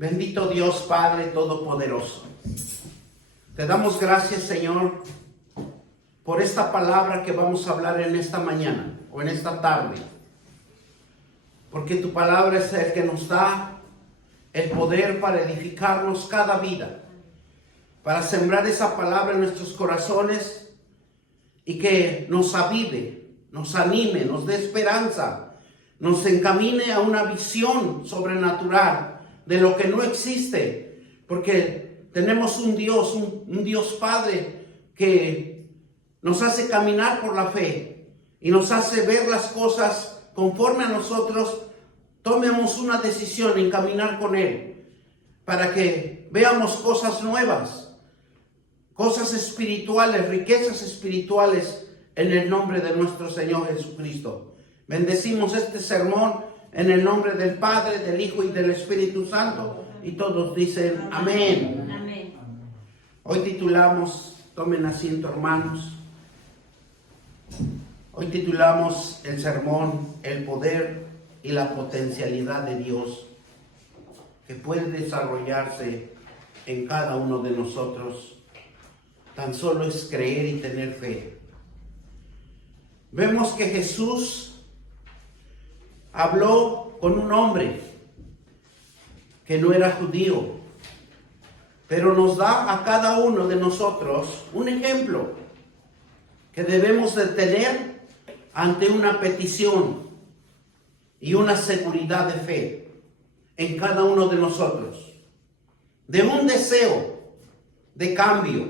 Bendito Dios Padre Todopoderoso. Te damos gracias, Señor, por esta palabra que vamos a hablar en esta mañana o en esta tarde. Porque tu palabra es el que nos da el poder para edificarnos cada vida, para sembrar esa palabra en nuestros corazones y que nos avive, nos anime, nos dé esperanza, nos encamine a una visión sobrenatural de lo que no existe, porque tenemos un Dios, un Dios Padre que nos hace caminar por la fe y nos hace ver las cosas conforme a nosotros tomemos una decisión en caminar con Él, para que veamos cosas nuevas, cosas espirituales, riquezas espirituales en el nombre de nuestro Señor Jesucristo. Bendecimos este sermón en el nombre del Padre, del Hijo y del Espíritu Santo, y todos dicen amén. Amén. Hoy titulamos, tomen asiento hermanos, hoy titulamos el sermón El poder y la potencialidad de Dios que puede desarrollarse en cada uno de nosotros. Tan solo es creer y tener fe. Vemos que Jesús habló con un hombre que no era judío, pero nos da a cada uno de nosotros un ejemplo que debemos de tener ante una petición y una seguridad de fe en cada uno de nosotros, de un deseo de cambio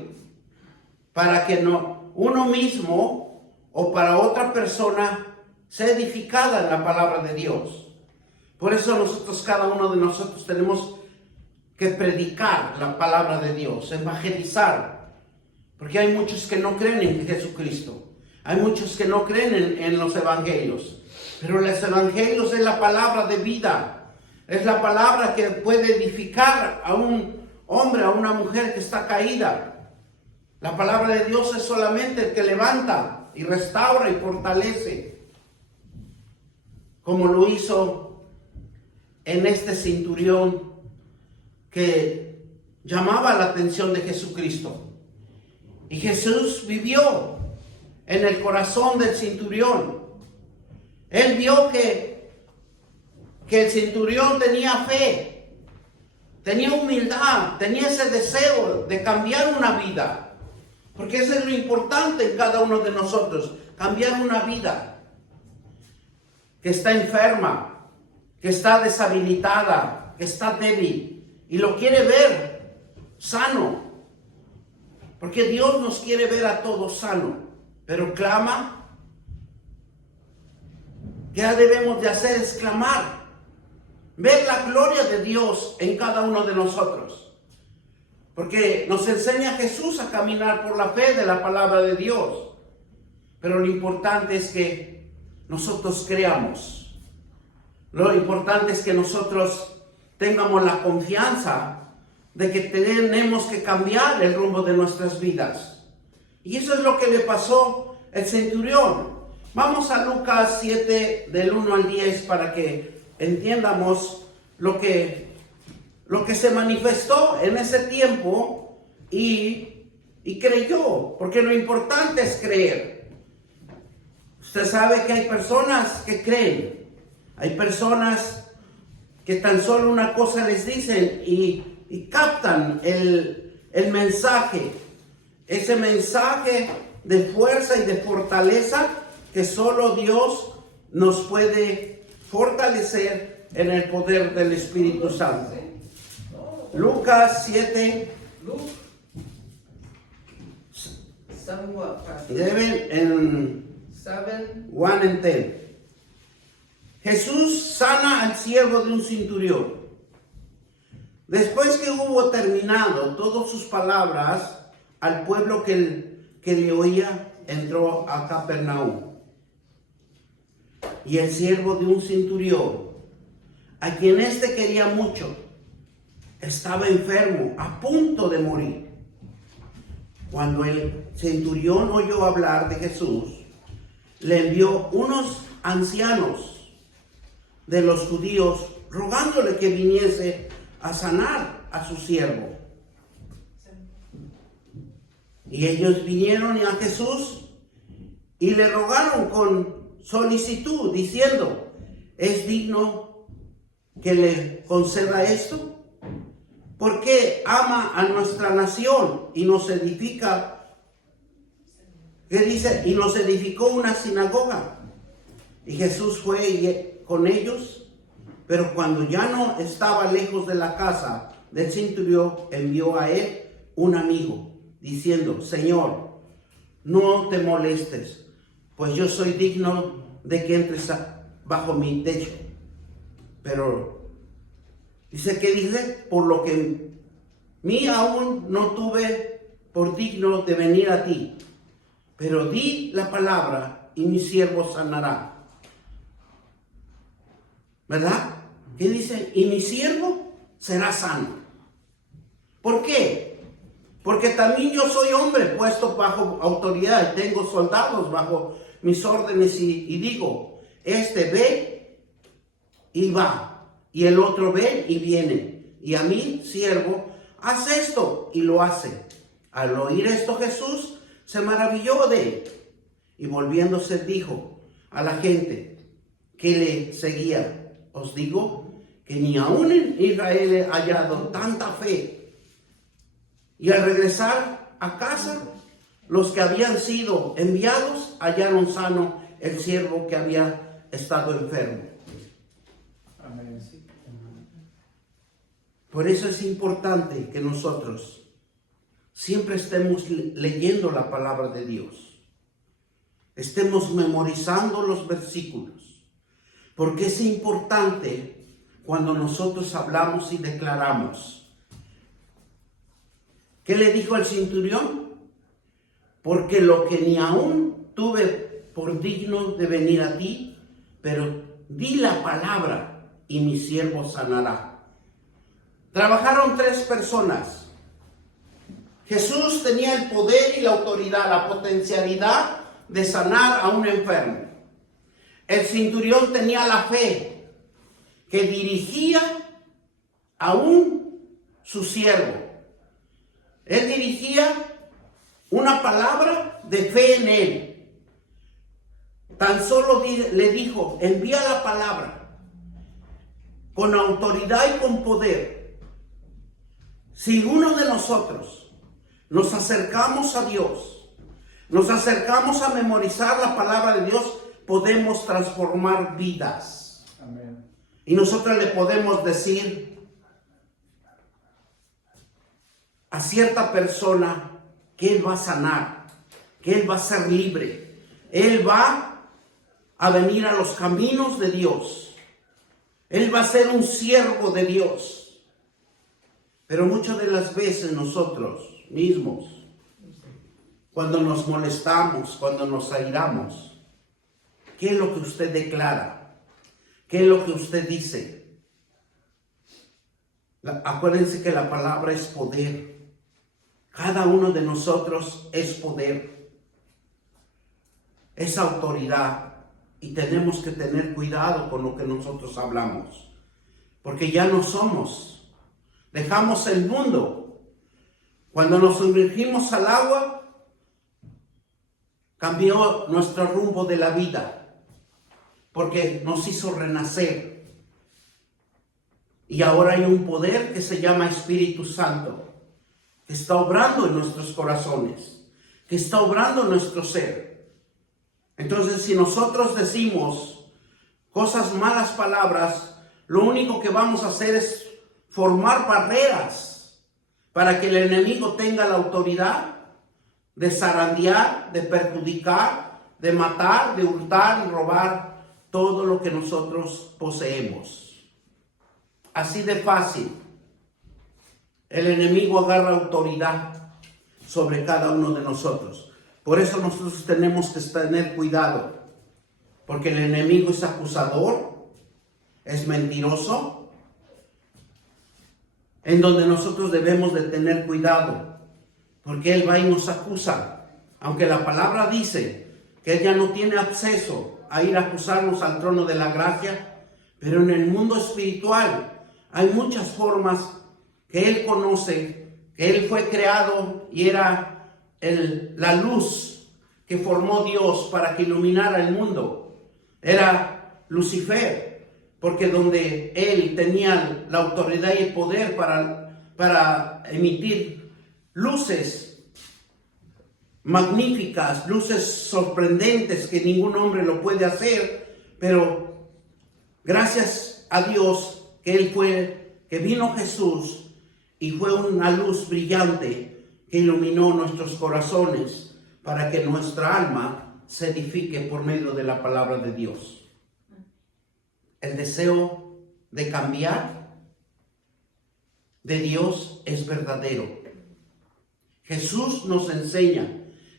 para que uno mismo o para otra persona sea edificada en la palabra de Dios. Por eso cada uno de nosotros tenemos que predicar la palabra de Dios, evangelizar, porque hay muchos que no creen en Jesucristo, hay muchos que no creen en los evangelios, pero los evangelios es la palabra de vida, es la palabra que puede edificar a un hombre, a una mujer que está caída. La palabra de Dios es solamente el que levanta y restaura y fortalece, como lo hizo en este centurión que llamaba la atención de Jesucristo. Y Jesús vivió en el corazón del centurión. Él vio que el centurión tenía fe, tenía humildad, tenía ese deseo de cambiar una vida. Porque eso es lo importante en cada uno de nosotros, cambiar una vida que está enferma, que está deshabilitada, que está débil y lo quiere ver sano. Porque Dios nos quiere ver a todos sanos, pero clama. ¿Qué debemos de hacer? Es clamar, ver la gloria de Dios en cada uno de nosotros. Porque nos enseña Jesús a caminar por la fe de la palabra de Dios. Pero lo importante es que nosotros creamos. Lo importante es que nosotros tengamos la confianza de que tenemos que cambiar el rumbo de nuestras vidas. Y eso es lo que le pasó al centurión. Vamos a Lucas 7 del 1 al 10 para que entiendamos lo que se manifestó en ese tiempo y creyó, porque lo importante es creer. Usted sabe que hay personas que creen, hay personas que tan solo una cosa les dicen y captan el mensaje, ese mensaje de fuerza y de fortaleza que solo Dios nos puede fortalecer en el poder del Espíritu Santo. Lucas 7. Deben en 1 and 10. Jesús sana al siervo de un centurión. Después que hubo terminado todas sus palabras al pueblo que le oía, entró a Capernaum. Y el siervo de un centurión, a quien éste quería mucho, estaba enfermo, a punto de morir. Cuando el centurión oyó hablar de Jesús, le envió unos ancianos de los judíos, rogándole que viniese a sanar a su siervo. Y ellos vinieron a Jesús y le rogaron con solicitud, diciendo, ¿es digno que le conceda esto? Porque ama a nuestra nación y nos edifica, ¿qué dice? Y nos edificó una sinagoga. Y Jesús fue con ellos, pero cuando ya no estaba lejos de la casa del centurión, envió a él un amigo, diciendo, Señor, no te molestes, pues yo soy digno de que entres bajo mi techo. Pero dice que dice, por lo que mí aún no tuve por digno de venir a ti, pero di la palabra y mi siervo sanará. ¿Verdad? ¿Qué dice? Y mi siervo será sano. ¿Por qué? Porque también yo soy hombre puesto bajo autoridad y tengo soldados bajo mis órdenes y digo, este ve y va, y el otro ve y viene, y a mí, siervo, haz esto, y lo hace. Al oír esto Jesús se maravilló de él, y volviéndose dijo a la gente que le seguía, os digo que ni aún en Israel he hallado tanta fe. Y al regresar a casa, los que habían sido enviados hallaron sano el siervo que había estado enfermo. Amén. Por eso es importante que nosotros siempre estemos leyendo la palabra de Dios. Estemos memorizando los versículos. Porque es importante cuando nosotros hablamos y declaramos. ¿Qué le dijo el centurión? Porque lo que ni aún tuve por digno de venir a ti, pero di la palabra y mi siervo sanará. Trabajaron 3 personas. Jesús tenía el poder y la autoridad, la potencialidad de sanar a un enfermo. El centurión tenía la fe que dirigía aún su siervo. Él dirigía una palabra de fe en él. Tan solo le dijo, envía la palabra con autoridad y con poder. Si uno de nosotros nos acercamos a Dios, nos acercamos a memorizar la palabra de Dios, podemos transformar vidas. Amén. Y nosotros le podemos decir a cierta persona que Él va a sanar, que Él va a ser libre. Él va a venir a los caminos de Dios. Él va a ser un siervo de Dios. Pero muchas de las veces nosotros mismos, cuando nos molestamos, cuando nos airamos, ¿qué es lo que usted declara? ¿Qué es lo que usted dice? Acuérdense que la palabra es poder. Cada uno de nosotros es poder. Es autoridad. Y tenemos que tener cuidado con lo que nosotros hablamos. Porque ya no somos. Dejamos el mundo. Cuando nos sumergimos al agua, cambió nuestro rumbo de la vida. Porque nos hizo renacer. Y ahora hay un poder que se llama Espíritu Santo, que está obrando en nuestros corazones, que está obrando en nuestro ser. Entonces, si nosotros decimos cosas, malas palabras, lo único que vamos a hacer es formar barreras para que el enemigo tenga la autoridad de zarandear, de perjudicar, de matar, de hurtar y robar todo lo que nosotros poseemos. Así de fácil. El enemigo agarra autoridad sobre cada uno de nosotros. Por eso nosotros tenemos que tener cuidado. Porque el enemigo es acusador, es mentiroso, en donde nosotros debemos de tener cuidado. Porque él va y nos acusa. Aunque la palabra dice que ella no tiene acceso a ir a acusarnos al trono de la gracia, pero en el mundo espiritual Hay muchas formas que Él conoce, que Él fue creado y era la luz que formó Dios para que iluminara el mundo. Era Lucifer, porque donde Él tenía la autoridad y el poder para emitir luces magníficas, luces sorprendentes que ningún hombre lo puede hacer, pero gracias a Dios que vino Jesús y fue una luz brillante que iluminó nuestros corazones para que nuestra alma se edifique por medio de la palabra de Dios. El deseo de cambiar de Dios es verdadero. Jesús nos enseña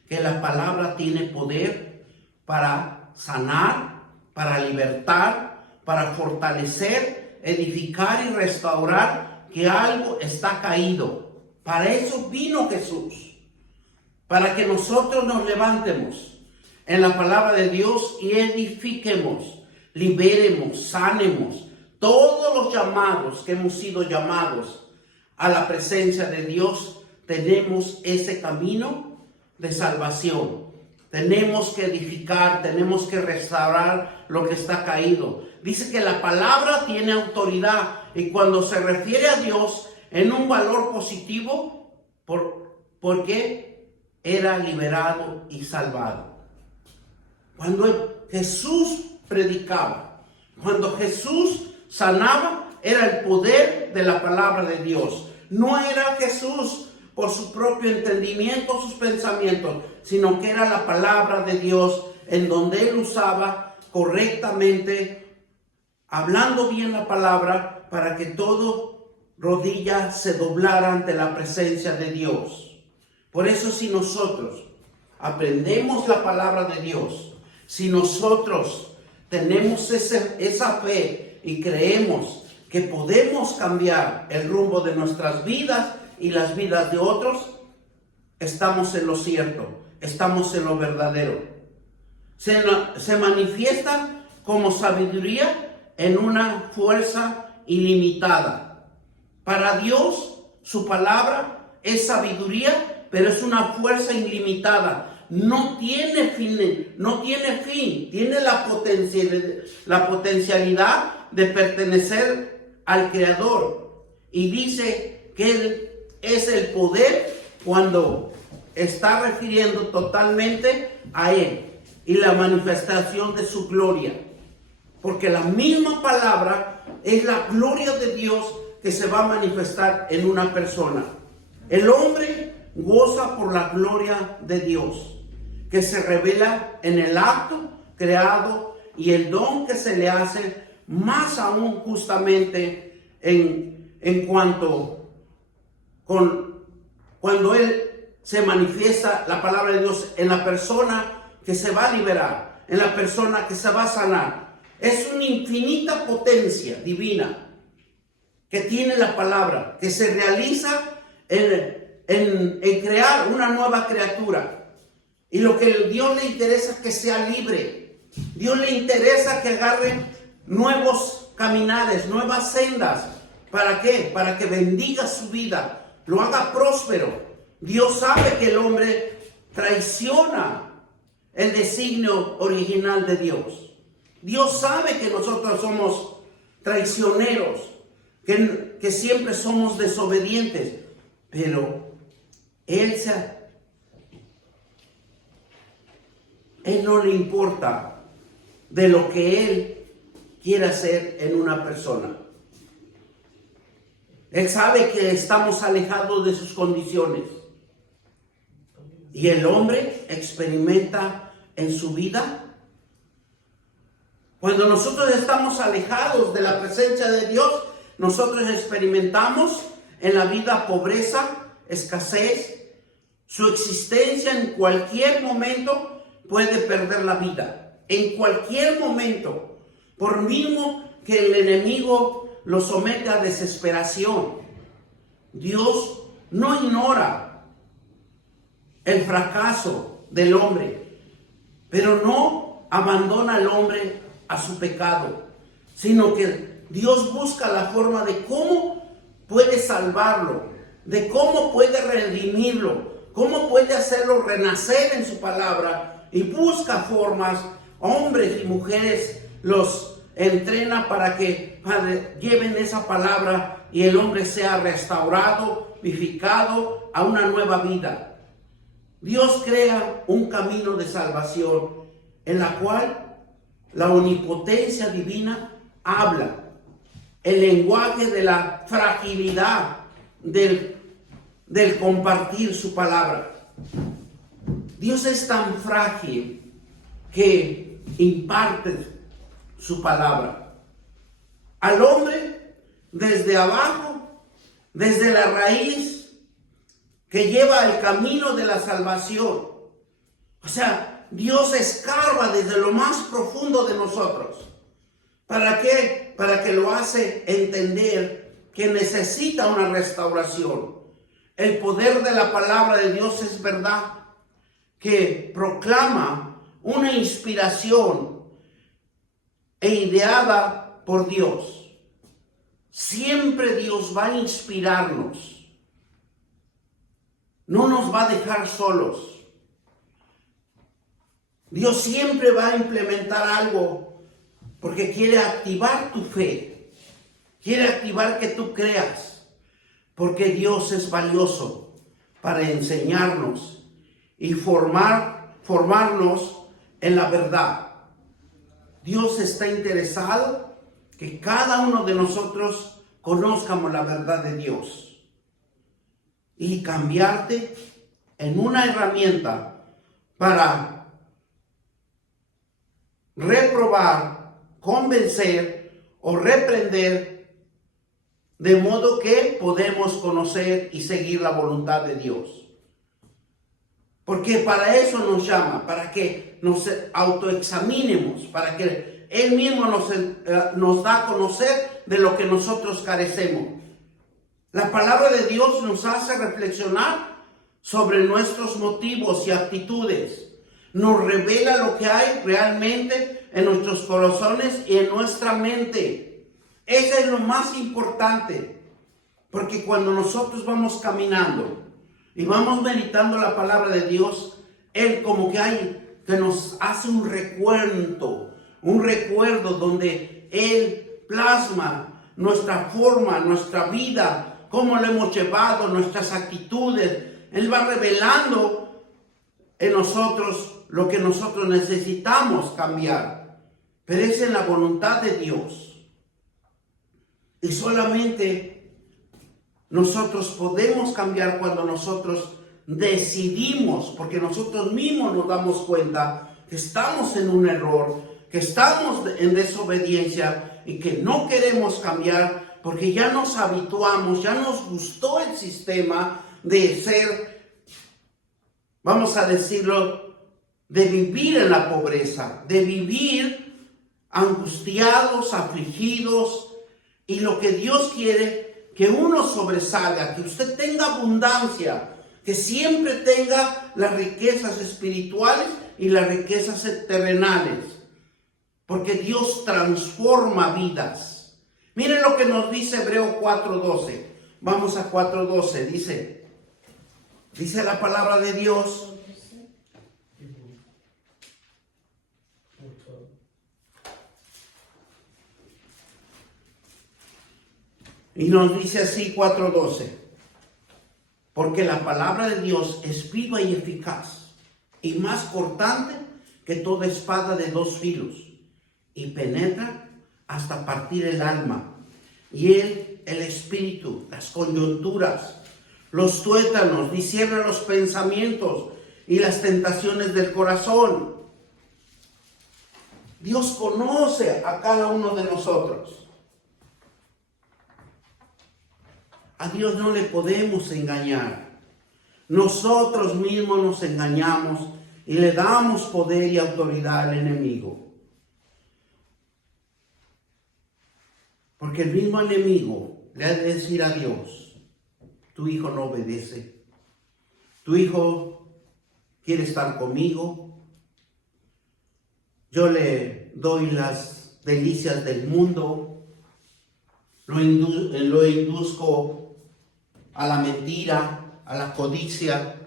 que la palabra tiene poder para sanar, para libertar, para fortalecer, edificar y restaurar que algo está caído. Para eso vino Jesús, para que nosotros nos levantemos en la palabra de Dios y edifiquemos, liberemos, sanemos todos los llamados que hemos sido llamados a la presencia de Dios. Tenemos ese camino de salvación. Tenemos que edificar, tenemos que restaurar lo que está caído. Dice que la palabra tiene autoridad y cuando se refiere a Dios en un valor positivo, porque era liberado y salvado. Cuando Jesús predicaba, cuando Jesús sanaba, era el poder de la palabra de Dios. No era Jesús por su propio entendimiento, sus pensamientos, sino que era la palabra de Dios en donde Él usaba correctamente, hablando bien la palabra para que todo rodilla se doblara ante la presencia de Dios. Por eso si nosotros aprendemos la palabra de Dios, si nosotros tenemos esa fe y creemos que podemos cambiar el rumbo de nuestras vidas y las vidas de otros, estamos en lo cierto, estamos en lo verdadero. Se manifiesta como sabiduría en una fuerza ilimitada. Para Dios, su palabra es sabiduría, pero es una fuerza ilimitada. No tiene fin, tiene la potencialidad de pertenecer al Creador. Y dice que Él es el poder cuando está refiriendo totalmente a Él y la manifestación de su gloria. Porque la misma palabra es la gloria de Dios que se va a manifestar en una persona. El hombre goza por la gloria de Dios, que se revela en el acto creado y el don que se le hace, más aún justamente en cuanto cuando Él se manifiesta la palabra de Dios en la persona que se va a liberar, en la persona que se va a sanar. Es una infinita potencia divina que tiene la palabra, que se realiza en crear una nueva criatura. Y lo que a Dios le interesa es que sea libre. Dios le interesa que agarre nuevos caminares, nuevas sendas. ¿Para qué? Para que bendiga su vida, lo haga próspero. Dios sabe que el hombre traiciona el designio original de Dios. Dios sabe que nosotros somos traicioneros, que siempre somos desobedientes, pero Él no le importa de lo que Él quiere hacer en una persona. Él sabe que estamos alejados de sus condiciones. Y el hombre experimenta en su vida. Cuando nosotros estamos alejados de la presencia de Dios, nosotros experimentamos en la vida pobreza, escasez. Su existencia en cualquier momento puede perder la vida. En cualquier momento. Por mismo que el enemigo lo somete a desesperación. Dios no ignora el fracaso del hombre, pero no abandona al hombre a su pecado, sino que Dios busca la forma de cómo puede salvarlo, de cómo puede redimirlo, cómo puede hacerlo renacer en su palabra, y busca formas. Hombres y mujeres los entrena para que lleven esa palabra y el hombre sea restaurado, vivificado a una nueva vida. Dios crea un camino de salvación en la cual la omnipotencia divina habla. El lenguaje de la fragilidad del compartir su palabra. Dios es tan frágil que imparte su palabra al hombre desde abajo, desde la raíz que lleva el camino de la salvación. O sea, Dios escarba desde lo más profundo de nosotros. ¿Para qué? Para que lo hace entender que necesita una restauración. El poder de la palabra de Dios es verdad, que proclama una inspiración e ideada por Dios. Siempre Dios va a inspirarnos. No nos va a dejar solos. Dios siempre va a implementar algo porque quiere activar tu fe. Quiere activar que tú creas. Porque Dios es valioso para enseñarnos y formarnos en la verdad. Dios está interesado que cada uno de nosotros conozcamos la verdad de Dios y cambiarte en una herramienta para reprobar, convencer o reprender, de modo que podemos conocer y seguir la voluntad de Dios. Porque para eso nos llama, para que nos autoexaminemos, para que Él mismo nos da a conocer de lo que nosotros carecemos. La palabra de Dios nos hace reflexionar sobre nuestros motivos y actitudes. Nos revela lo que hay realmente en nuestros corazones y en nuestra mente. Eso es lo más importante. Porque cuando nosotros vamos caminando y vamos meditando la palabra de Dios, Él como que nos hace un recuerdo donde Él plasma nuestra forma, nuestra vida, cómo lo hemos llevado, nuestras actitudes. Él va revelando en nosotros lo que nosotros necesitamos cambiar. Pero es en la voluntad de Dios. Y solamente nosotros podemos cambiar cuando nosotros decidimos, porque nosotros mismos nos damos cuenta que estamos en un error, que estamos en desobediencia y que no queremos cambiar porque ya nos habituamos, ya nos gustó el sistema de ser, vamos a decirlo, de vivir en la pobreza, de vivir angustiados, afligidos. Y lo que Dios quiere, que uno sobresalga, que usted tenga abundancia, que siempre tenga las riquezas espirituales y las riquezas terrenales. Porque Dios transforma vidas. Miren lo que nos dice Hebreo 4:12. Vamos a 4:12. Dice la palabra de Dios. Y nos dice así 4:12. Porque la palabra de Dios es viva y eficaz y más cortante que toda espada de dos filos y penetra hasta partir el alma y el espíritu, las coyunturas, los tuétanos, discierne los pensamientos y las tentaciones del corazón. Dios conoce a cada uno de nosotros. A Dios no le podemos engañar. Nosotros mismos nos engañamos y le damos poder y autoridad al enemigo. Porque el mismo enemigo le ha de decir a Dios: tu hijo no obedece. Tu hijo quiere estar conmigo. Yo le doy las delicias del mundo. lo induzco a la mentira, a la codicia,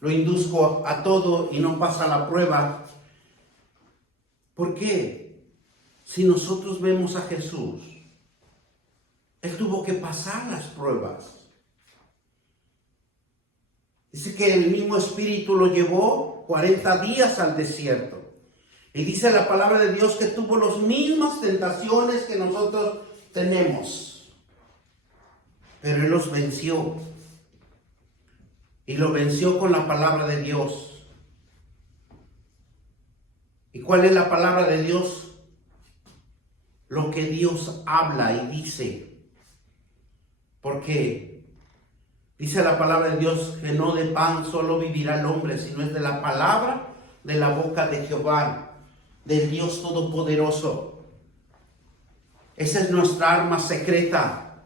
lo induzco a todo y no pasa la prueba. ¿Por qué? Si nosotros vemos a Jesús, Él tuvo que pasar las pruebas. Dice que el mismo Espíritu lo llevó 40 días al desierto. Y dice la palabra de Dios que tuvo las mismas tentaciones que nosotros tenemos. Pero Él los venció. Y lo venció con la palabra de Dios. ¿Y cuál es la palabra de Dios? Lo que Dios habla y dice. Porque dice la palabra de Dios que no de pan solo vivirá el hombre, sino es de la palabra de la boca de Jehová, del Dios Todopoderoso. Esa es nuestra arma secreta.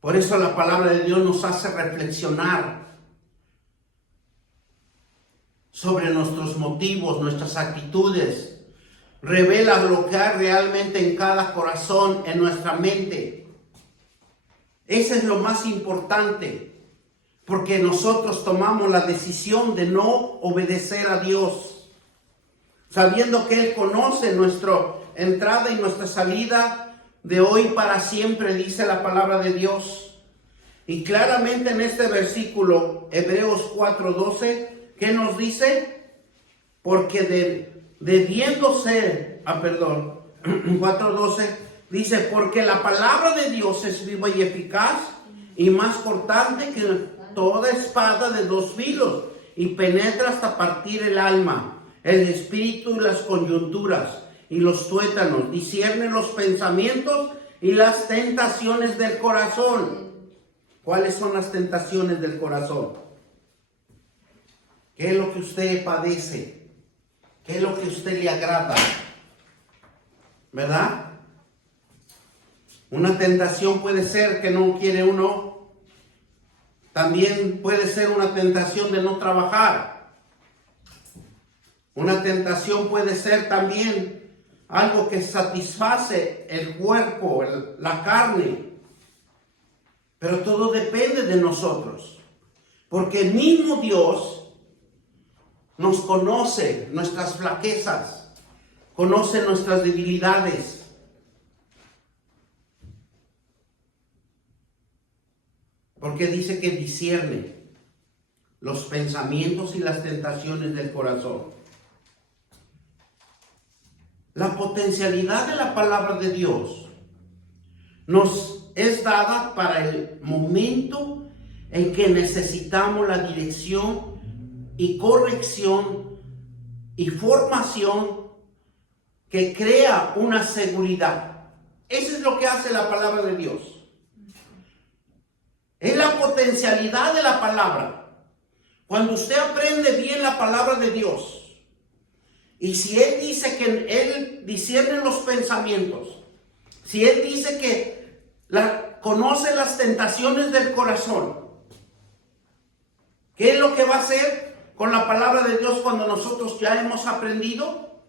Por eso la palabra de Dios nos hace reflexionar sobre nuestros motivos, nuestras actitudes. Revela lo que hay realmente en cada corazón, en nuestra mente. Eso es lo más importante, porque nosotros tomamos la decisión de no obedecer a Dios, sabiendo que Él conoce nuestra entrada y nuestra salida de hoy para siempre, dice la palabra de Dios. Y claramente en este versículo, Hebreos 4:12, ¿qué nos dice? Porque debiendo ser, 4:12, dice, porque la palabra de Dios es viva y eficaz y más cortante que toda espada de dos filos y penetra hasta partir el alma, el espíritu y las coyunturas y los tuétanos, discierne los pensamientos y las tentaciones del corazón. ¿Cuáles son las tentaciones del corazón? ¿Qué es lo que usted padece? ¿Qué es lo que a usted le agrada? ¿Verdad? Una tentación puede ser que no quiere uno. También puede ser una tentación de no trabajar. Una tentación puede ser también algo que satisface el cuerpo, la carne. Pero todo depende de nosotros. Porque el mismo Dios nos conoce nuestras flaquezas, conoce nuestras debilidades. Porque dice que discierne los pensamientos y las tentaciones del corazón. La potencialidad de la palabra de Dios nos es dada para el momento en que necesitamos la dirección y corrección y formación que crea una seguridad. Eso es lo que hace la palabra de Dios. Es la potencialidad de la palabra. Cuando usted aprende bien la palabra de Dios, y si Él dice que Él discierne los pensamientos, si Él dice que conoce las tentaciones del corazón, ¿qué es lo que va a hacer con la palabra de Dios cuando nosotros ya hemos aprendido?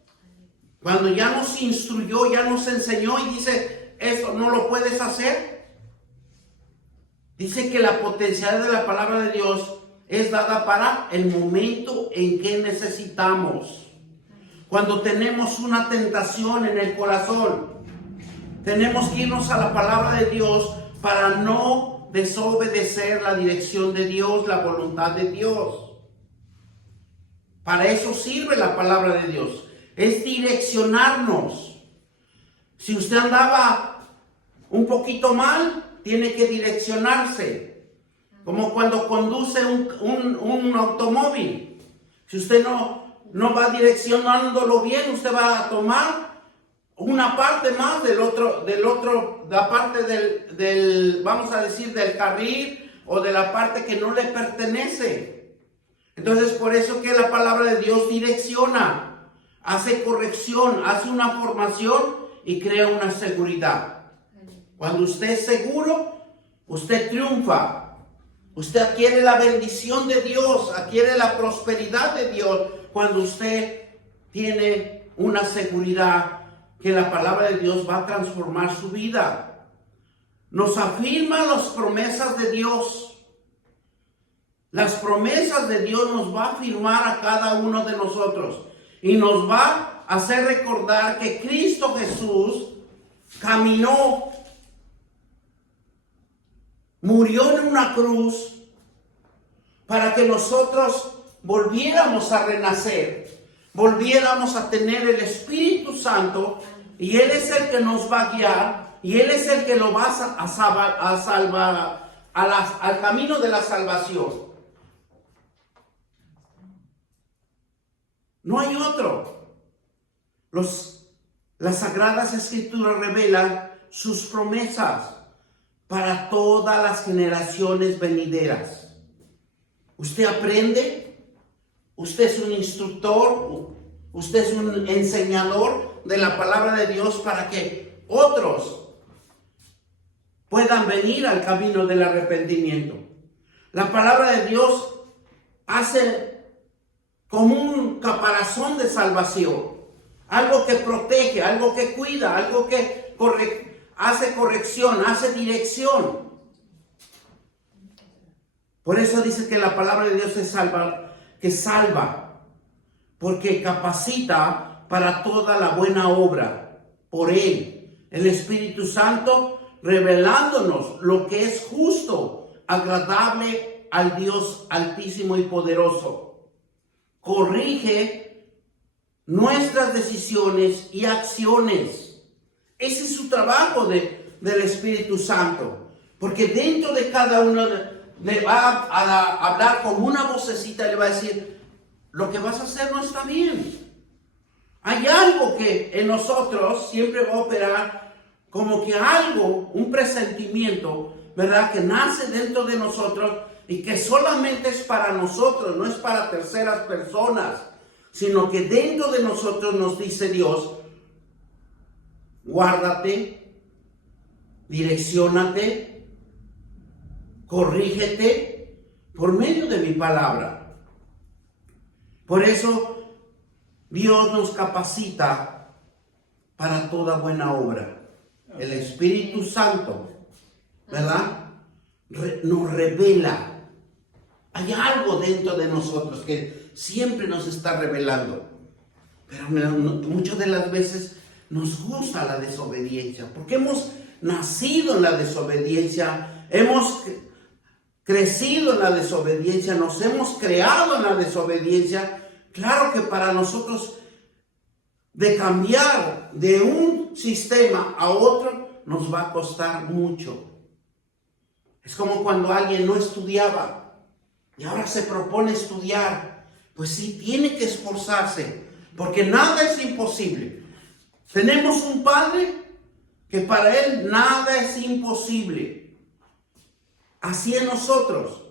Cuando ya nos instruyó, ya nos enseñó y dice, eso no lo puedes hacer. Dice que la potencialidad de la palabra de Dios es dada para el momento en que necesitamos. Cuando tenemos una tentación en el corazón, tenemos que irnos a la palabra de Dios para no desobedecer la dirección de Dios, la voluntad de Dios. Para eso sirve la palabra de Dios. Es direccionarnos. Si usted andaba un poquito mal, tiene que direccionarse. Como cuando conduce un automóvil. Si usted no va direccionándolo bien, usted va a tomar una parte más la parte del, vamos a decir, del carril o de la parte que no le pertenece. Entonces, por eso que la palabra de Dios direcciona, hace corrección, hace una formación y crea una seguridad. Cuando usted es seguro, usted triunfa. Usted adquiere la bendición de Dios, adquiere la prosperidad de Dios cuando usted tiene una seguridad que la palabra de Dios va a transformar su vida. Nos afirma las promesas de Dios. Las promesas de Dios nos va a afirmar a cada uno de nosotros y nos va a hacer recordar que Cristo Jesús caminó, murió en una cruz para que nosotros volviéramos a renacer, volviéramos a tener el Espíritu Santo, y Él es el que nos va a guiar, y Él es el que lo va a salvar al camino de la salvación. No hay otro. Las Sagradas Escrituras revelan sus promesas para todas las generaciones venideras. Usted aprende, usted es un instructor, usted es un enseñador de la palabra de Dios para que otros puedan venir al camino del arrepentimiento. La palabra de Dios hace como un caparazón de salvación, algo que protege, algo que cuida, algo que hace corrección, hace dirección. Por eso dice que la palabra de Dios es salva, porque capacita para toda la buena obra por Él, el Espíritu Santo, revelándonos lo que es justo, agradable al Dios Altísimo y Poderoso. Corrige nuestras decisiones y acciones. Ese es su trabajo del Espíritu Santo, porque dentro de cada uno le va a hablar como una vocecita, le va a decir: lo que vas a hacer no está bien. Hay algo que en nosotros siempre va a operar como que algo, un presentimiento, ¿verdad?, que nace dentro de nosotros y que solamente es para nosotros, no es para terceras personas, sino que dentro de nosotros nos dice Dios: guárdate, direcciónate, corrígete por medio de mi palabra. Por eso Dios nos capacita para toda buena obra. El Espíritu Santo, ¿verdad?, nos revela. Hay algo dentro de nosotros que siempre nos está revelando. Pero muchas de las veces nos gusta la desobediencia, porque hemos nacido en la desobediencia, hemos crecido en la desobediencia, nos hemos creado en la desobediencia. Claro que para nosotros de cambiar de un sistema a otro nos va a costar mucho. Es como cuando alguien no estudiaba y ahora se propone estudiar. Pues sí, tiene que esforzarse, porque nada es imposible. Tenemos un Padre que para Él nada es imposible. Así es nosotros,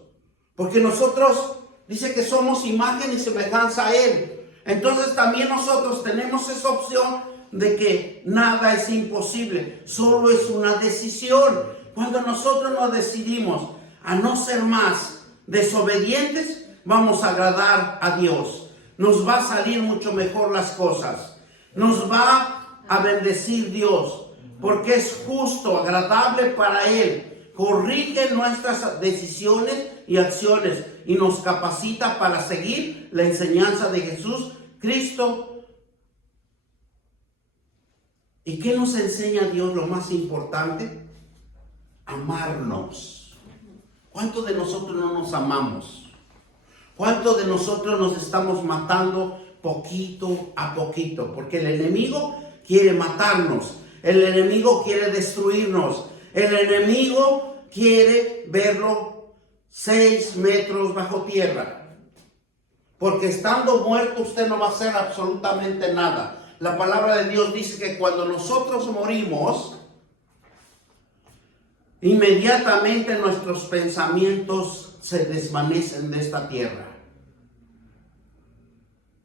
porque nosotros dice que somos imagen y semejanza a Él. Entonces también nosotros tenemos esa opción de que nada es imposible, solo es una decisión. Cuando nosotros nos decidimos a no ser más desobedientes, vamos a agradar a Dios. Nos va a salir mucho mejor las cosas. Nos va a bendecir Dios, porque es justo, agradable para Él. Corrige nuestras decisiones y acciones y nos capacita para seguir la enseñanza de Jesús Cristo. ¿Y qué nos enseña Dios? Lo más importante: amarnos. ¿Cuántos de nosotros no nos amamos? ¿Cuántos de nosotros nos estamos matando poquito a poquito? Porque el enemigo quiere matarnos, el enemigo quiere destruirnos, el enemigo quiere verlo 6 metros bajo tierra. Porque estando muerto usted no va a hacer absolutamente nada. La palabra de Dios dice que cuando nosotros morimos, inmediatamente nuestros pensamientos se desvanecen de esta tierra.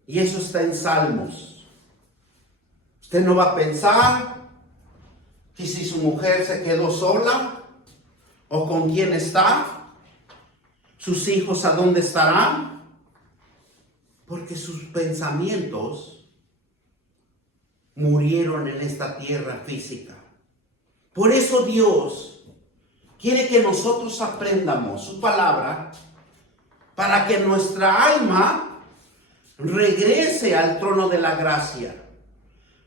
Y eso está en Salmos. Usted no va a pensar que si su mujer se quedó sola o con quién está, sus hijos a dónde estarán, porque sus pensamientos murieron en esta tierra física. Por eso Dios quiere que nosotros aprendamos su palabra para que nuestra alma regrese al trono de la gracia.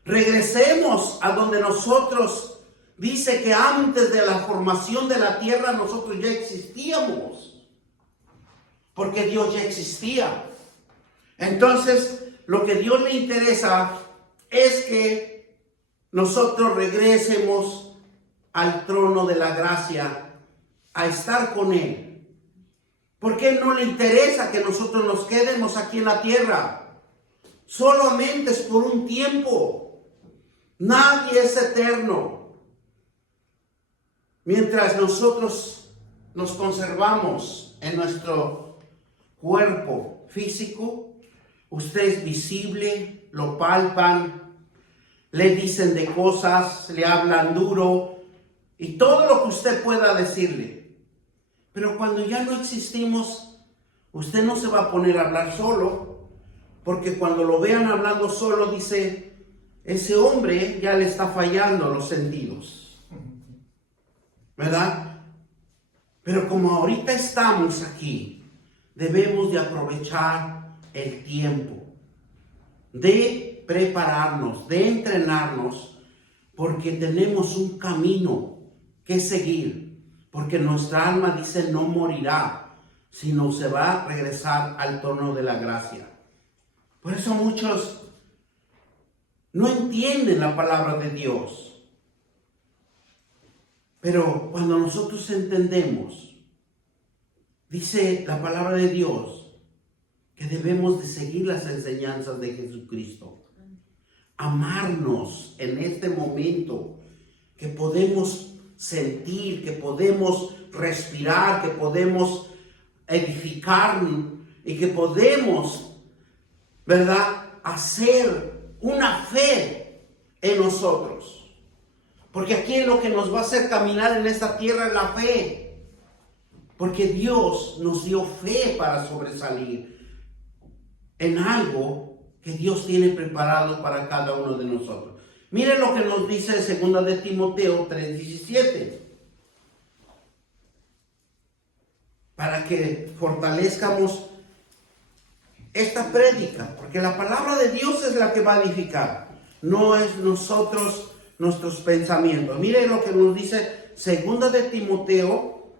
Regresemos a donde nosotros, dice que antes de la formación de la tierra nosotros ya existíamos, porque Dios ya existía. Entonces, lo que Dios le interesa es que nosotros regresemos al trono de la gracia, a estar con Él. Porque Él no le interesa que nosotros nos quedemos aquí en la tierra. Solamente es por un tiempo. Nadie es eterno. Mientras nosotros nos conservamos en nuestro cuerpo físico, usted es visible, lo palpan, le dicen de cosas, le hablan duro y todo lo que usted pueda decirle. Pero cuando ya no existimos, usted no se va a poner a hablar solo, porque cuando lo vean hablando solo, dice, ese hombre ya le está fallando los sentidos, ¿verdad? Pero como ahorita estamos aquí, debemos de aprovechar el tiempo de prepararnos, de entrenarnos, porque tenemos un camino que seguir, porque nuestra alma dice no morirá, sino se va a regresar al trono de la gracia. Por eso muchos no entienden la palabra de Dios. Pero cuando nosotros entendemos, dice la palabra de Dios, que debemos de seguir las enseñanzas de Jesucristo. Amarnos en este momento, que podemos sentir, que podemos respirar, que podemos edificar y que podemos, ¿verdad?, hacer una fe en nosotros. Porque aquí lo que nos va a hacer caminar en esta tierra es la fe. Porque Dios nos dio fe para sobresalir en algo que Dios tiene preparado para cada uno de nosotros. Miren lo que nos dice 2 de Timoteo 3:17. Para que fortalezcamos esta prédica, porque la palabra de Dios es la que va a edificar, no es nuestros pensamientos. Miren lo que nos dice 2 de Timoteo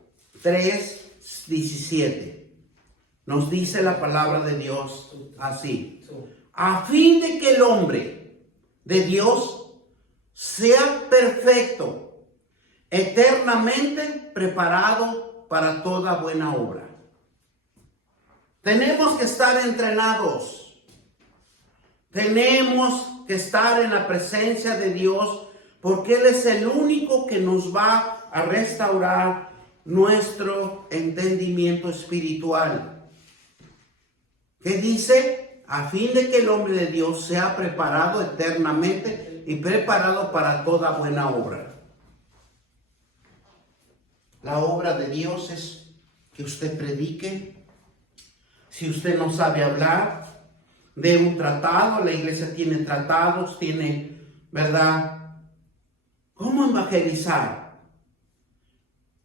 3:17. Nos dice la palabra de Dios así: a fin de que el hombre de Dios sea perfecto, eternamente preparado para toda buena obra. Tenemos que estar entrenados. Tenemos que estar en la presencia de Dios, porque Él es el único que nos va a restaurar nuestro entendimiento espiritual. ¿Qué dice? A fin de que el hombre de Dios sea preparado eternamente y preparado para toda buena obra. La obra de Dios es que usted predique. Si usted no sabe hablar de un tratado, la iglesia tiene tratados, tiene, ¿verdad?, ¿cómo evangelizar?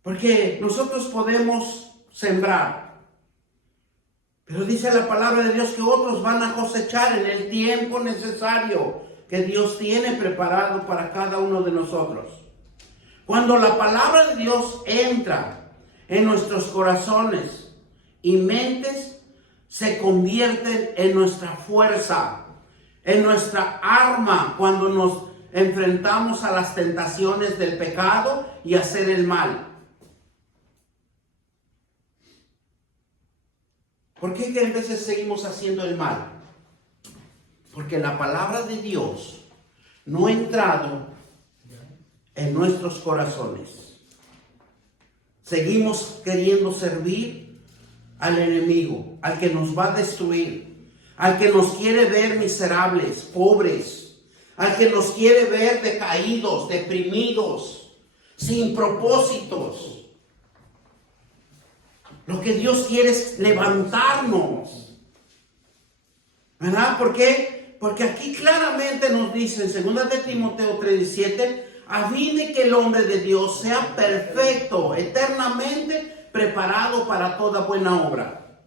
Porque nosotros podemos sembrar, pero dice la palabra de Dios que otros van a cosechar en el tiempo necesario que Dios tiene preparado para cada uno de nosotros. Cuando la palabra de Dios entra en nuestros corazones y mentes, se convierten en nuestra fuerza, en nuestra arma cuando nos enfrentamos a las tentaciones del pecado y hacer el mal. ¿Por qué que a veces seguimos haciendo el mal? Porque la palabra de Dios no ha entrado en nuestros corazones. Seguimos queriendo servir al enemigo, al que nos va a destruir, al que nos quiere ver miserables, pobres, al que nos quiere ver decaídos, deprimidos, sin propósitos. Lo que Dios quiere es levantarnos, ¿verdad? ¿Por qué? Porque aquí claramente nos dice en 2 de Timoteo 3:17, a fin de que el hombre de Dios sea perfecto, eternamente preparado para toda buena obra.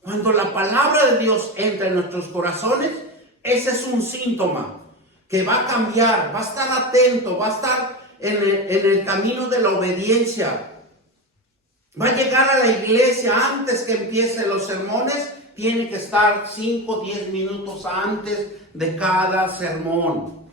Cuando la palabra de Dios entra en nuestros corazones, ese es un síntoma que va a cambiar, va a estar atento, va a estar en el camino de la obediencia. Va a llegar a la iglesia antes que empiecen los sermones, tiene que estar 5 o 10 minutos antes de cada sermón.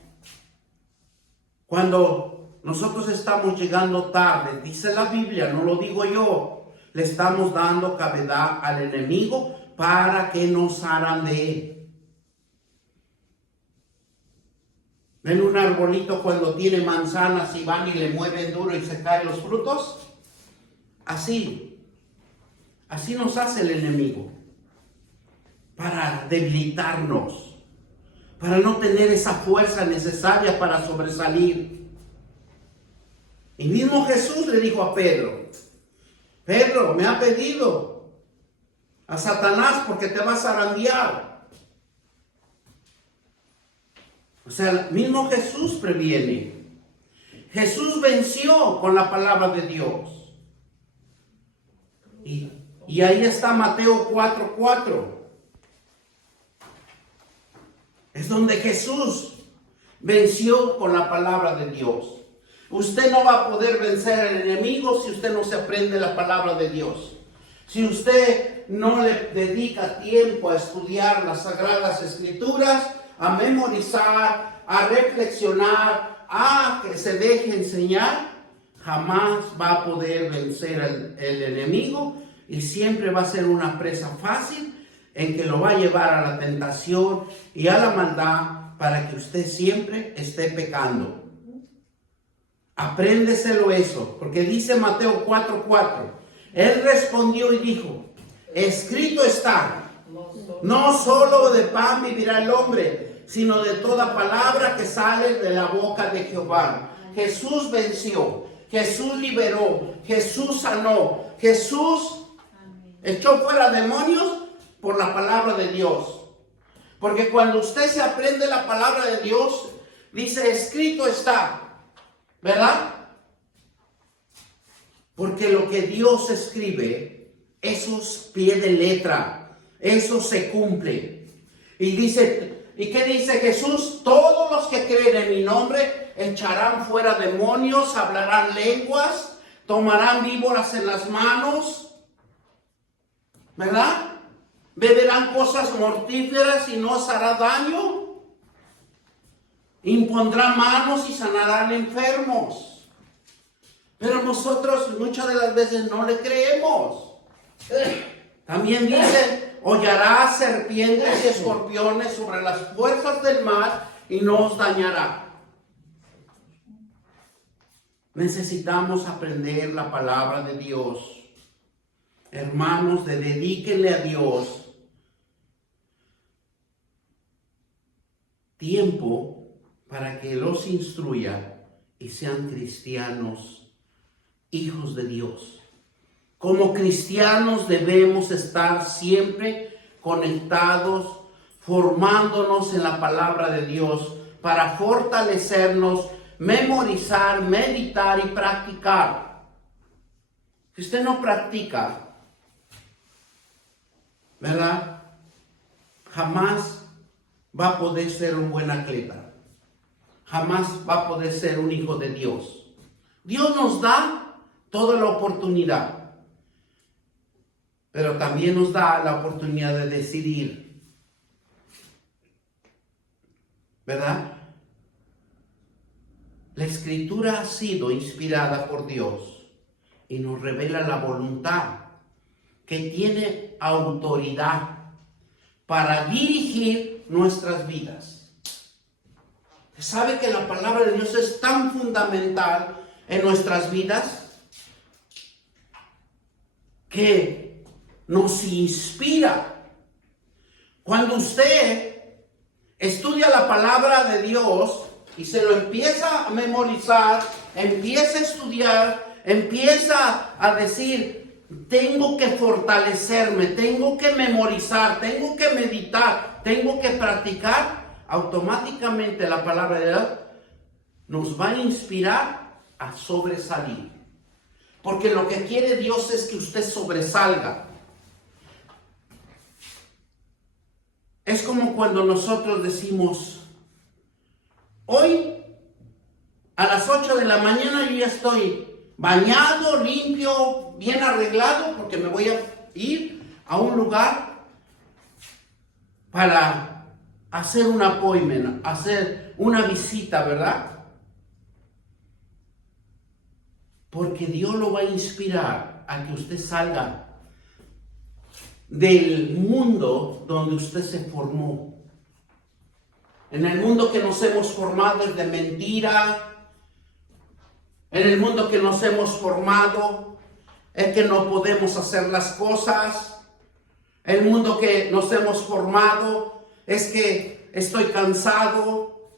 Cuando nosotros estamos llegando tarde, dice la Biblia, no lo digo yo, le estamos dando cavidad al enemigo para que nos zarandee. ¿Ven un arbolito cuando tiene manzanas y van y le mueven duro y se caen los frutos? Así nos hace el enemigo, para debilitarnos, para no tener esa fuerza necesaria para sobresalir. Y mismo Jesús le dijo a Pedro, Pedro, me ha pedido a Satanás porque te va a zarandear. O sea, mismo Jesús previene. Jesús venció con la palabra de Dios. Y ahí está Mateo 4:4. Es donde Jesús venció con la palabra de Dios. Usted no va a poder vencer al enemigo si usted no se aprende la palabra de Dios. Si usted no le dedica tiempo a estudiar las Sagradas Escrituras, a memorizar, a reflexionar, a que se deje enseñar, jamás va a poder vencer el enemigo y siempre va a ser una presa fácil en que lo va a llevar a la tentación y a la maldad para que usted siempre esté pecando. Apréndeselo eso, porque dice Mateo 4:4. Él respondió y dijo, escrito está, no solo de pan vivirá el hombre, sino de toda palabra que sale de la boca de Jehová. Jesús venció, Jesús liberó, Jesús sanó, Jesús echó fuera demonios por la palabra de Dios. Porque cuando usted se aprende la palabra de Dios, dice, escrito está, ¿verdad? Porque lo que Dios escribe, eso es pie de letra, eso se cumple. Y dice, ¿y qué dice Jesús? Todos los que creen en mi nombre echarán fuera demonios, hablarán lenguas, tomarán víboras en las manos, ¿verdad? Beberán cosas mortíferas y no os hará daño. Impondrán manos y sanarán enfermos. Pero nosotros muchas de las veces no le creemos. También dice, hollará serpientes y escorpiones sobre las fuerzas del mar y no os dañará. Necesitamos aprender la palabra de Dios. Hermanos, dedíquenle a Dios tiempo para que los instruya y sean cristianos, hijos de Dios. Como cristianos debemos estar siempre conectados, formándonos en la palabra de Dios para fortalecernos, memorizar, meditar y practicar. Si usted no practica, ¿verdad? Jamás va a poder ser un buen atleta. Jamás va a poder ser un hijo de Dios. Dios nos da toda la oportunidad, pero también nos da la oportunidad de decidir, ¿verdad? La Escritura ha sido inspirada por Dios y nos revela la voluntad que tiene autoridad para dirigir nuestras vidas. ¿Sabe que la palabra de Dios es tan fundamental en nuestras vidas que nos inspira? Cuando usted estudia la palabra de Dios y se lo empieza a memorizar, empieza a estudiar, empieza a decir, tengo que fortalecerme, tengo que memorizar, tengo que meditar, tengo que practicar, automáticamente la palabra de Dios nos va a inspirar a sobresalir. Porque lo que quiere Dios es que usted sobresalga. Es como cuando nosotros decimos, hoy a las 8 de la mañana yo ya estoy bañado, limpio, bien arreglado, porque me voy a ir a un lugar para hacer un appointment, hacer una visita, ¿verdad? Porque Dios lo va a inspirar a que usted salga del mundo donde usted se formó. En el mundo que nos hemos formado es de mentira. En el mundo que nos hemos formado es que no podemos hacer las cosas. El mundo que nos hemos formado es que estoy cansado.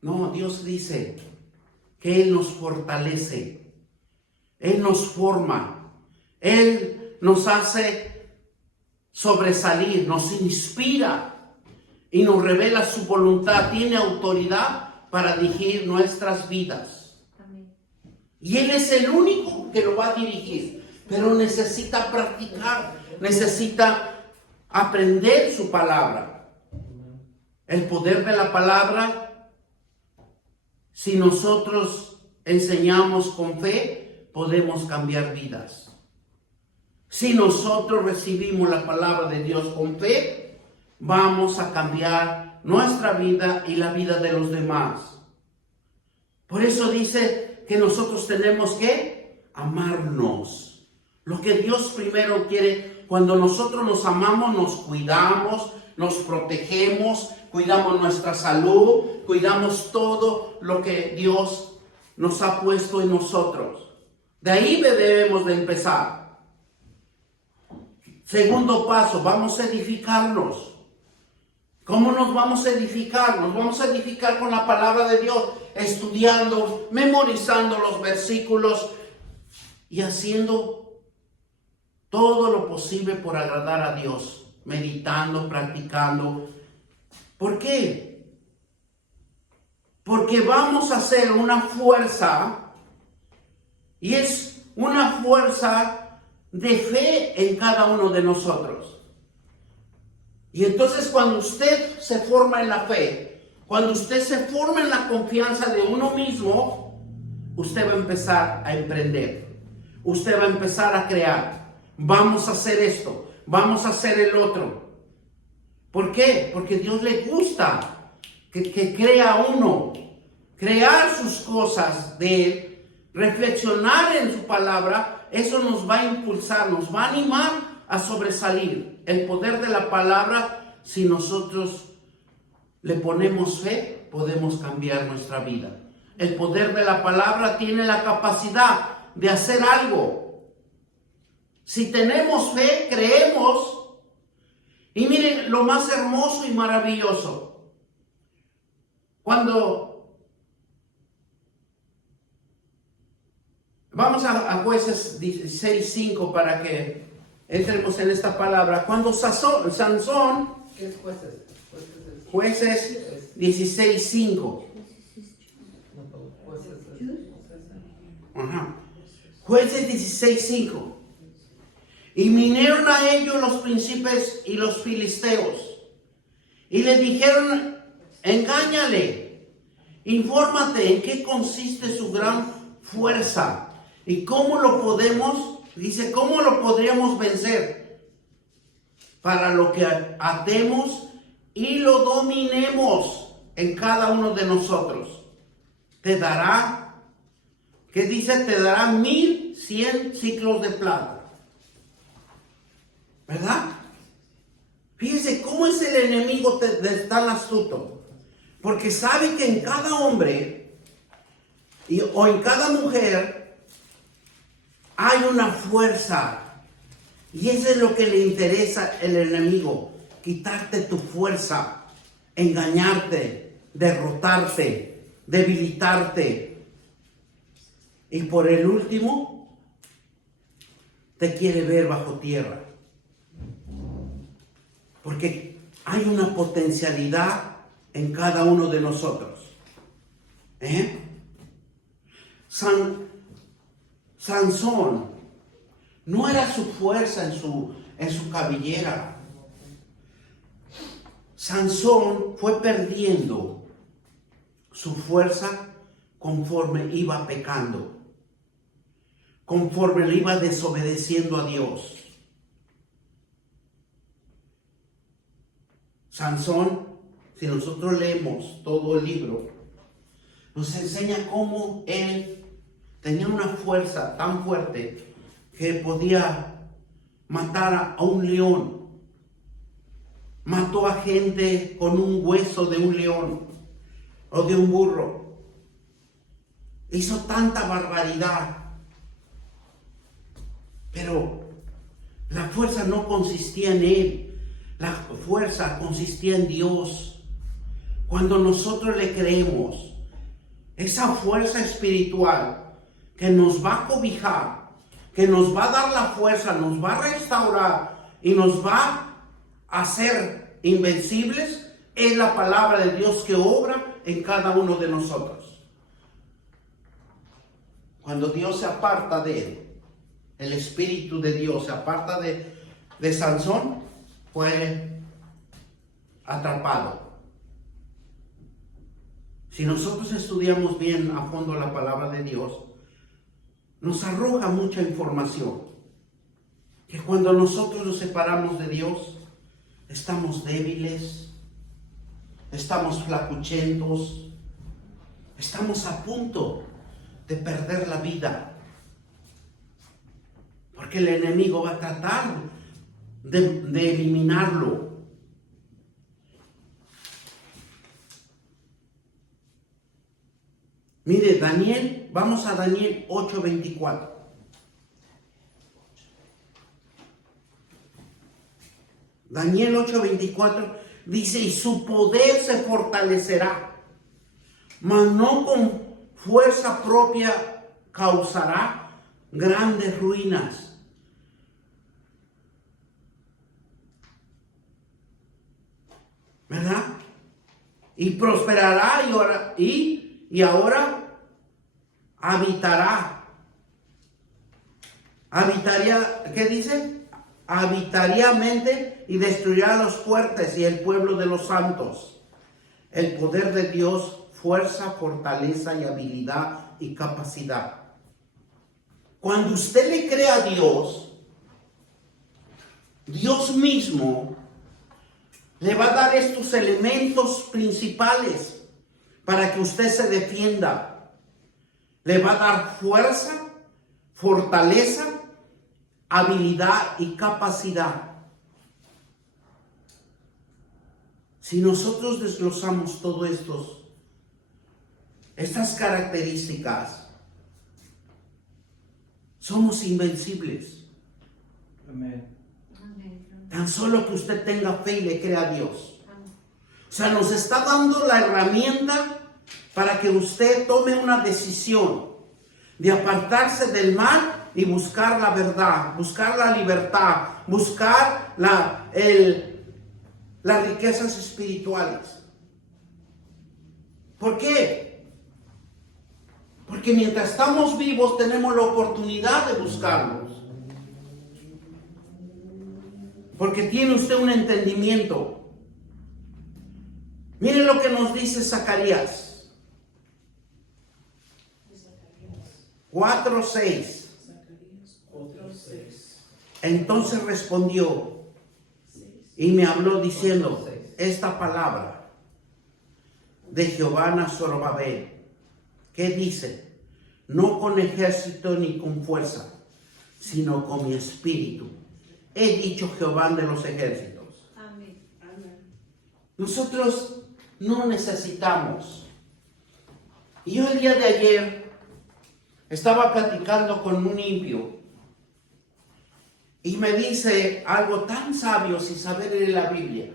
No, Dios dice que Él nos fortalece. Él nos forma. Él nos hace sobresalir, nos inspira y nos revela su voluntad. Tiene autoridad para dirigir nuestras vidas. Amén. Y Él es el único que lo va a dirigir, pero necesita practicar, necesita aprender su palabra. El poder de la palabra, si nosotros enseñamos con fe, podemos cambiar vidas. Si nosotros recibimos la palabra de Dios con fe, vamos a cambiar nuestra vida y la vida de los demás. Por eso dice que nosotros tenemos que amarnos. Lo que Dios primero quiere, cuando nosotros nos amamos, nos cuidamos, nos protegemos, cuidamos nuestra salud, cuidamos todo lo que Dios nos ha puesto en nosotros. De ahí debemos de empezar. Segundo paso, vamos a edificarnos. ¿Cómo nos vamos a edificar? Nos vamos a edificar con la palabra de Dios, estudiando, memorizando los versículos y haciendo todo lo posible por agradar a Dios, meditando, practicando. ¿Por qué? Porque vamos a hacer una fuerza, y es una fuerza de fe en cada uno de nosotros. Y entonces cuando usted se forma en la fe, cuando usted se forma en la confianza de uno mismo, usted va a empezar a emprender. Usted va a empezar a crear. Vamos a hacer esto, vamos a hacer el otro. ¿Por qué? Porque a Dios le gusta que crea uno, crear sus cosas de Él, reflexionar en su palabra. Eso nos va a impulsar, nos va a animar a sobresalir. El poder de la palabra, si nosotros le ponemos fe, podemos cambiar nuestra vida. El poder de la palabra tiene la capacidad de hacer algo. Si tenemos fe, creemos. Y miren lo más hermoso y maravilloso. Cuando vamos a Jueces 16:5 para que entremos en esta palabra. Cuando Sansón, ¿Qué es jueces? Jueces 16:5. Ajá. Jueces 16:5. Y vinieron a ellos los príncipes y los filisteos, y le dijeron: engáñale, infórmate en qué consiste su gran fuerza. ¿Y cómo lo podemos? Dice, ¿cómo lo podríamos vencer? Para lo que atemos y lo dominemos en cada uno de nosotros. Te dará, ¿qué dice? Te dará 1100 ciclos de plata. ¿Verdad? Fíjese cómo es el enemigo tan astuto. Porque sabe que en cada hombre o en cada mujer hay una fuerza, y eso es lo que le interesa al enemigo: quitarte tu fuerza, engañarte, derrotarte, debilitarte. Y por el último, te quiere ver bajo tierra. Porque hay una potencialidad en cada uno de nosotros. Sansón no era su fuerza en su cabellera. Sansón fue perdiendo su fuerza conforme iba pecando, conforme le iba desobedeciendo a Dios. Sansón, si nosotros leemos todo el libro, nos enseña cómo él tenía una fuerza tan fuerte que podía matar a un león. Mató a gente con un hueso de un león o de un burro. Hizo tanta barbaridad. Pero la fuerza no consistía en él. La fuerza consistía en Dios. Cuando nosotros le creemos, esa fuerza espiritual que nos va a cobijar, que nos va a dar la fuerza, nos va a restaurar y nos va a hacer invencibles, es la palabra de Dios que obra en cada uno de nosotros. Cuando Dios se aparta de él, el Espíritu de Dios se aparta de Sansón, fue atrapado. Si nosotros estudiamos bien a fondo la palabra de Dios, nos arroja mucha información. Que cuando nosotros nos separamos de Dios, estamos débiles, estamos flacuchentos, estamos a punto de perder la vida. Porque el enemigo va a tratar de eliminarlo. Mire, Daniel, vamos a Daniel 8:24. Daniel 8:24 dice, y su poder se fortalecerá, mas no con fuerza propia causará grandes ruinas. ¿Verdad? Y prosperará y ahora habitaría, ¿qué dice? Habitaría mente y destruirá a los fuertes y el pueblo de los santos. El poder de Dios, fuerza, fortaleza y habilidad y capacidad. Cuando usted le cree a Dios, Dios mismo le va a dar estos elementos principales para que usted se defienda. Le va a dar fuerza, fortaleza, habilidad y capacidad. Si nosotros desglosamos todo estas características, somos invencibles. Amén. Tan solo que usted tenga fe y le crea a Dios. O sea, nos está dando la herramienta para que usted tome una decisión de apartarse del mal y buscar la verdad, buscar la libertad, buscar las riquezas espirituales. ¿Por qué? Porque mientras estamos vivos tenemos la oportunidad de buscarlos. Porque tiene usted un entendimiento. Mire lo que nos dice Zacarías 4:6. Entonces respondió y me habló diciendo esta palabra de Jehová a Zorobabel. ¿Qué dice? No con ejército ni con fuerza, sino con mi espíritu. He dicho Jehová de los ejércitos. Amén. Nosotros no necesitamos. Y yo el día de ayer estaba platicando con un impío y me dice algo tan sabio sin saber leer la Biblia.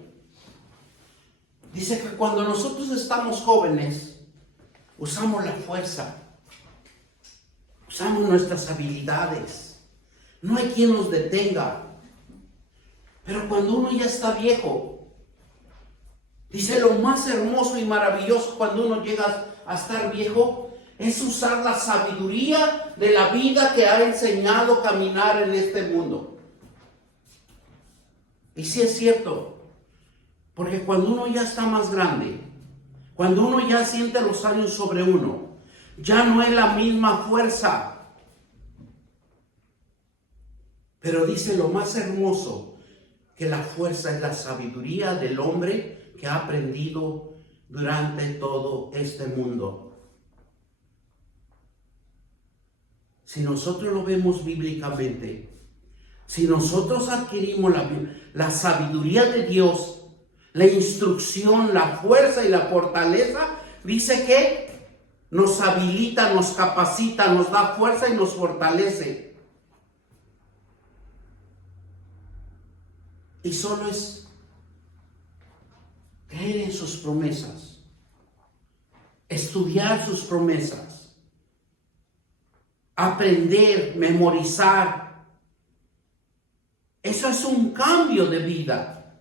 Dice que cuando nosotros estamos jóvenes, usamos la fuerza, usamos nuestras habilidades, No hay quien nos detenga. Pero cuando uno ya está viejo, dice, lo más hermoso y maravilloso cuando uno llega a estar viejo es usar la sabiduría de la vida que ha enseñado a caminar en este mundo. Y sí es cierto, porque cuando uno ya está más grande, cuando uno ya siente los años sobre uno, ya no es la misma fuerza. Pero dice lo más hermoso, que la fuerza es la sabiduría del hombre que ha aprendido durante todo este mundo. Si nosotros lo vemos bíblicamente, si nosotros adquirimos la sabiduría de Dios, la instrucción, la fuerza y la fortaleza, dice que nos habilita, nos capacita, nos da fuerza y nos fortalece. Y solo es creer en sus promesas, estudiar sus promesas, aprender, memorizar. Eso es un cambio de vida.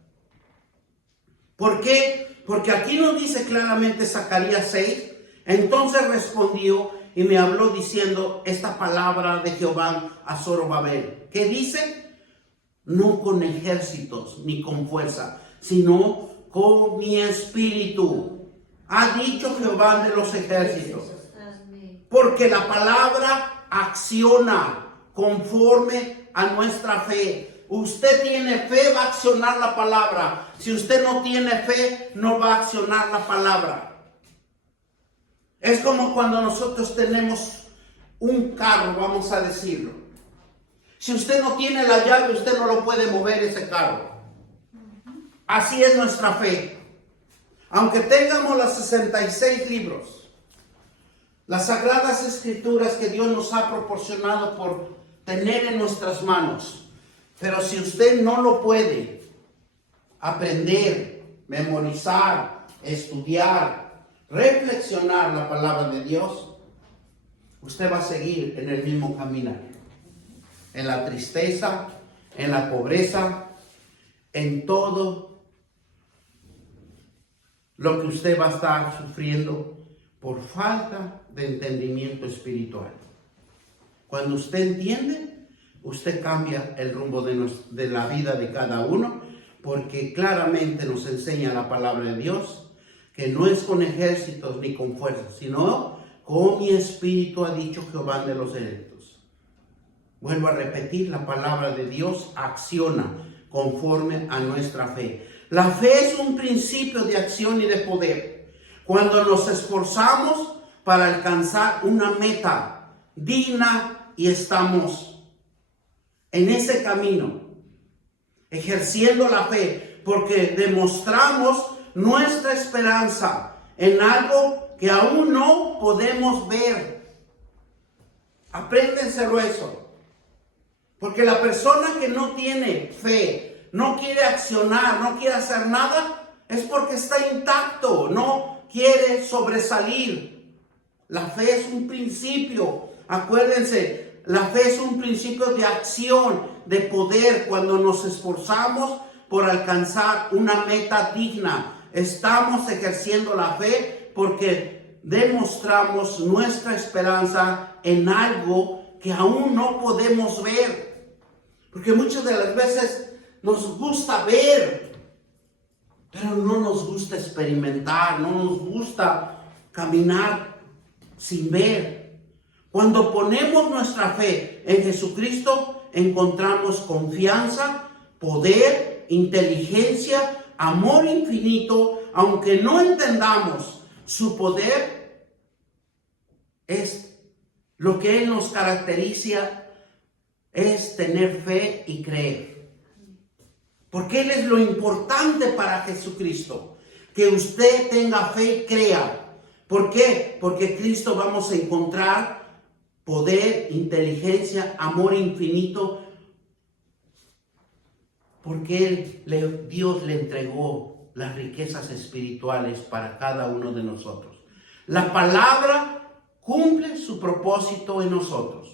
¿Por qué? Porque aquí nos dice claramente Zacarías 6, entonces respondió y me habló diciendo esta palabra de Jehová a Zorobabel. ¿Qué dice? No con ejércitos ni con fuerza, sino con mi espíritu, ha dicho Jehová de los ejércitos. Porque la palabra acciona conforme a nuestra fe. Usted tiene fe, va a accionar la palabra. Si usted no tiene fe, no va a accionar la palabra. Es como cuando nosotros tenemos un carro, vamos a decirlo. Si usted no tiene la llave, usted no lo puede mover ese carro. Así es nuestra fe. Aunque tengamos los 66 libros, las sagradas escrituras que Dios nos ha proporcionado por tener en nuestras manos, pero si usted no lo puede aprender, memorizar, estudiar, reflexionar la palabra de Dios, usted va a seguir en el mismo caminar. En la tristeza, en la pobreza, en todo lo que usted va a estar sufriendo por falta de entendimiento espiritual. Cuando usted entiende, usted cambia el rumbo de la vida de cada uno, porque claramente nos enseña la palabra de Dios, que no es con ejércitos ni con fuerzas, sino con mi espíritu, ha dicho Jehová de los ejércitos. Vuelvo a repetir, la palabra de Dios acciona conforme a nuestra fe. La fe es un principio de acción y de poder. Cuando nos esforzamos para alcanzar una meta digna y estamos en ese camino, ejerciendo la fe, porque demostramos nuestra esperanza en algo que aún no podemos ver. Apréndenselo eso. Porque la persona que no tiene fe, no quiere accionar, no quiere hacer nada, es porque está intacto, no quiere sobresalir. La fe es un principio, acuérdense, la fe es un principio de acción, de poder. Cuando nos esforzamos por alcanzar una meta digna, estamos ejerciendo la fe porque demostramos nuestra esperanza en algo que aún no podemos ver. Porque muchas de las veces nos gusta ver, pero no nos gusta experimentar, no nos gusta caminar sin ver. Cuando ponemos nuestra fe en Jesucristo, encontramos confianza, poder, inteligencia, amor infinito. Aunque no entendamos su poder, es lo que Él nos caracteriza, es tener fe y creer. Porque Él es lo importante para Jesucristo. Que usted tenga fe y crea. ¿Por qué? Porque Cristo vamos a encontrar poder, inteligencia, amor infinito. Porque Dios le entregó las riquezas espirituales para cada uno de nosotros. La palabra cumple su propósito en nosotros.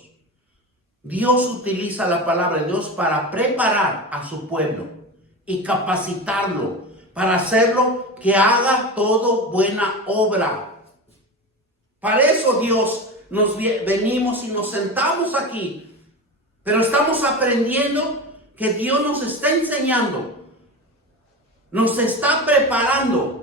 Dios utiliza la palabra de Dios para preparar a su pueblo y capacitarlo para hacerlo que haga todo buena obra. Para eso Dios venimos y nos sentamos aquí, pero estamos aprendiendo que Dios nos está enseñando, nos está preparando,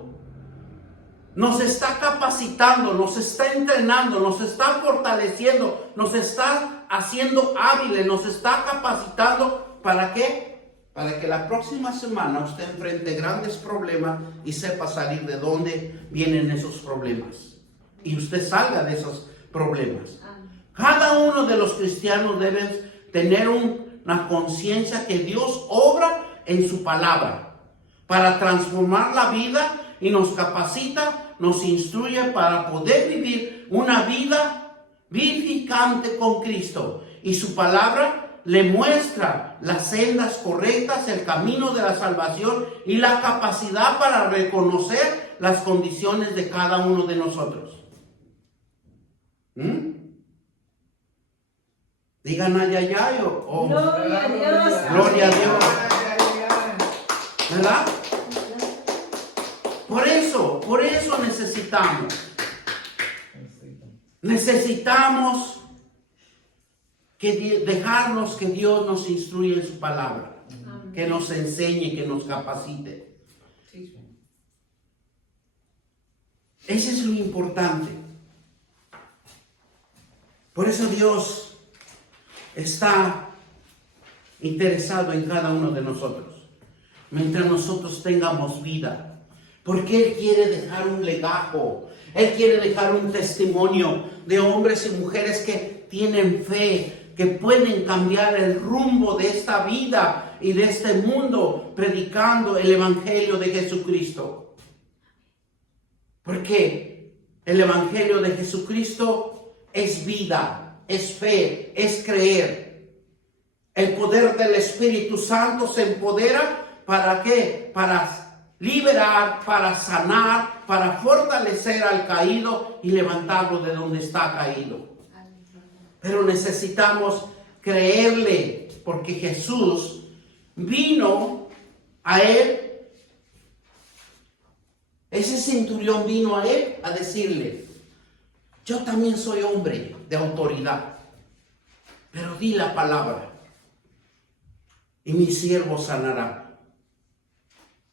nos está capacitando, nos está entrenando, nos está fortaleciendo, nos está haciendo hábiles, nos está capacitando. ¿Para qué? Para que la próxima semana usted enfrente grandes problemas y sepa salir de dónde vienen esos problemas. Y usted salga de esos problemas. Cada uno de los cristianos debe tener una conciencia que Dios obra en su palabra para transformar la vida y nos capacita, nos instruye para poder vivir una vida vivificante con Cristo. Y su palabra le muestra las sendas correctas, el camino de la salvación y la capacidad para reconocer las condiciones de cada uno de nosotros. Digan ay, ay, ay, o Gloria a Dios. gloria a Dios. ¿Verdad? Por eso necesitamos dejarnos que Dios nos instruya en su palabra, que nos enseñe, que nos capacite. Ese es lo importante. Por eso Dios está interesado en cada uno de nosotros, mientras nosotros tengamos vida. Porque Él quiere dejar un legado, Él quiere dejar un testimonio de hombres y mujeres que tienen fe, que pueden cambiar el rumbo de esta vida y de este mundo predicando el Evangelio de Jesucristo. Porque el Evangelio de Jesucristo es vida, es fe, es creer. El poder del Espíritu Santo se empodera ¿para qué? Para liberar, para sanar, para fortalecer al caído y levantarlo de donde está caído. Pero necesitamos creerle, porque Jesús vino a él. Ese centurión vino a él a decirle: yo también soy hombre de autoridad, pero di la palabra y mi siervo sanará.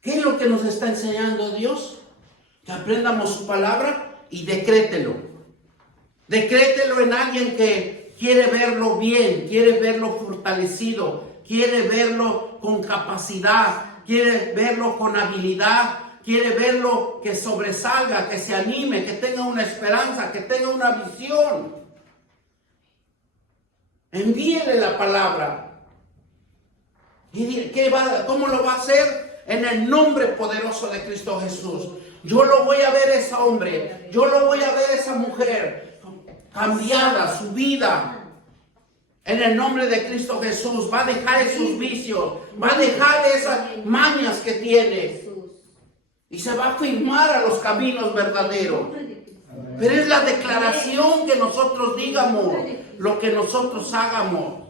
¿Qué es lo que nos está enseñando Dios? Que aprendamos su palabra y decrételo. Decrételo en alguien que quiere verlo bien, quiere verlo fortalecido, quiere verlo con capacidad, quiere verlo con habilidad, quiere verlo que sobresalga, que se anime, que tenga una esperanza, que tenga una visión. Envíele la palabra. ¿Y cómo lo va a hacer? En el nombre poderoso de Cristo Jesús. Yo lo voy a ver ese hombre, yo lo voy a ver esa mujer cambiada su vida. En el nombre de Cristo Jesús va a dejar esos vicios, va a dejar esas mañas que tiene y se va a firmar a los caminos verdaderos. Pero es la declaración que nosotros digamos, lo que nosotros hagamos.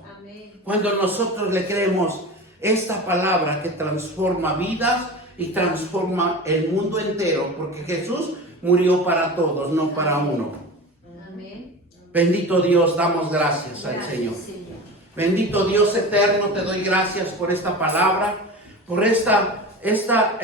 Cuando nosotros le creemos esta palabra que transforma vidas y transforma el mundo entero, porque Jesús murió para todos, no para uno. Amén. Bendito Dios, damos gracias al Señor. Bendito Dios eterno, te doy gracias por esta palabra, por esta palabra.